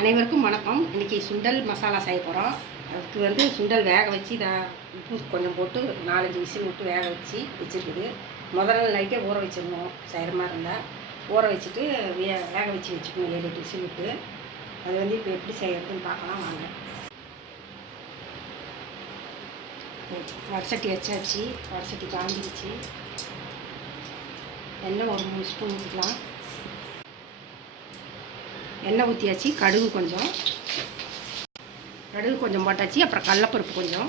அனைவருக்கும் வணக்கம். இன்றைக்கி சுண்டல் மசாலா செய்ய போகிறோம். அதுக்கு வந்து சுண்டல் வேக வச்சு உப்பு கொஞ்சம் போட்டு 4-5 விசில் விட்டு வேக வச்சுருக்குது. முதல்ல நைட்டே ஊற வச்சிடணும். செய்கிற மாதிரி இருந்தால் ஊற வச்சுட்டு வேக வச்சுக்கணும் 7-8 விசில் விட்டு. அது வந்து இப்போ எப்படி செய்யறதுன்னு பார்க்கலாம் வாங்க. வடசட்டி வச்சாச்சு. வடசட்டி காஞ்சிடுச்சு. எண்ணெய் ஒரு 3 ஸ்பூன் ஊற்றிக்கலாம். எண்ணெய் ஊற்றியாச்சு. கடுகு கொஞ்சம் போட்டாச்சு. அப்புறம் கடலப்பருப்பு கொஞ்சம்.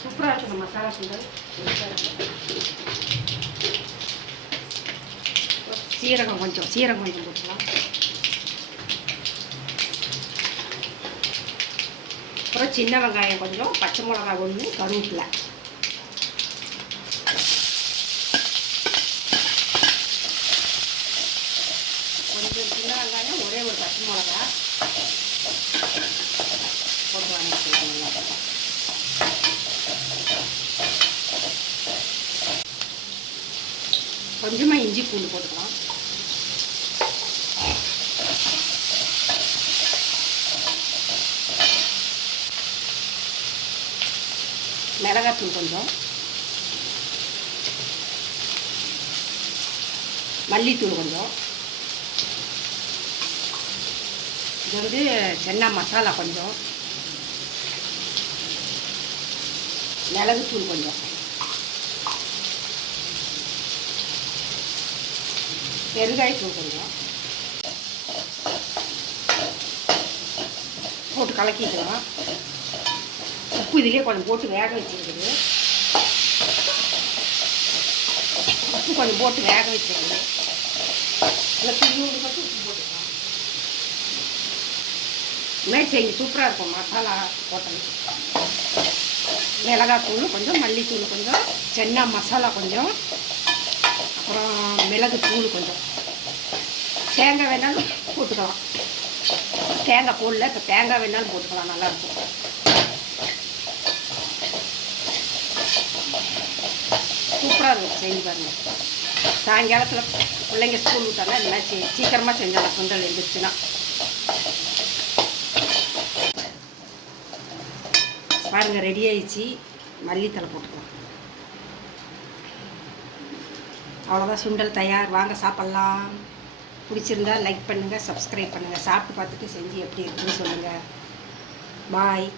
சூப்பராக இருக்கும் மசாலா சுண்டல். சீரகம் கொஞ்சம் போட்டுக்கலாம். அப்புறம் சின்ன வெங்காயம் கொஞ்சம், பச்சை மிளகா ஒன்று, கருவேப்பிலை. கொஞ்சம் சின்ன வெங்காயம், ஒரே ஒரு பச்சை மிளகா போட்டு வாங்கிக்கலாம். கொஞ்சமாக இஞ்சி பூண்டு போட்டுக்கலாம். மிளகாத்தூள் கொஞ்சம், மல்லித்தூள் கொஞ்சம். இது வந்து சென்னா மசாலா கொஞ்சம், மிளகுத்தூள் கொஞ்சம், பெருங்காயத்தூள் கொஞ்சம் போட்டு கலக்கிக்கலாம். உப்பு இதிலே கொஞ்சம் போட்டு வேக வச்சுருக்குது. உப்பு கொஞ்சம் போட்டு வேக வச்சுருக்குது. அதில் துணியோடு மட்டும் உப்பு போட்டுக்கலாம். இதுமாதிரி செஞ்சு சூப்பராக இருக்கும் மசாலா போட்டது. மிளகாத்தூள் கொஞ்சம், மல்லித்தூள் கொஞ்சம், சென்னா மசாலா கொஞ்சம், அப்புறம் மிளகுத்தூள் கொஞ்சம். தேங்காய் வேணாலும் போட்டுக்கலாம். தேங்காய் போடல, இப்போ தேங்காய் வேணாலும் போட்டுக்கலாம். நல்லாயிருக்கும். சூப்பராக இருக்கும். செஞ்சு பாருங்கள். சாயங்காலத்தில் பிள்ளைங்க ஸ்கூல் விட்டாங்கன்னா இந்த மாதிரி சீக்கிரமாக செஞ்சாங்க சுண்டல் எழுந்திரிச்சுன்னா. பாருங்கள், ரெடி ஆயிடுச்சு. மல்லித்தலை போட்டுக்கலாம். அவ்வளோதான், சுண்டல் தயார். வாங்க சாப்பிட்லாம். பிடிச்சிருந்தா லைக் பண்ணுங்கள், சப்ஸ்கிரைப் பண்ணுங்கள். சாப்பிட்டு பார்த்துட்டு செஞ்சு எப்படி இருக்குன்னு சொல்லுங்கள். பாய்.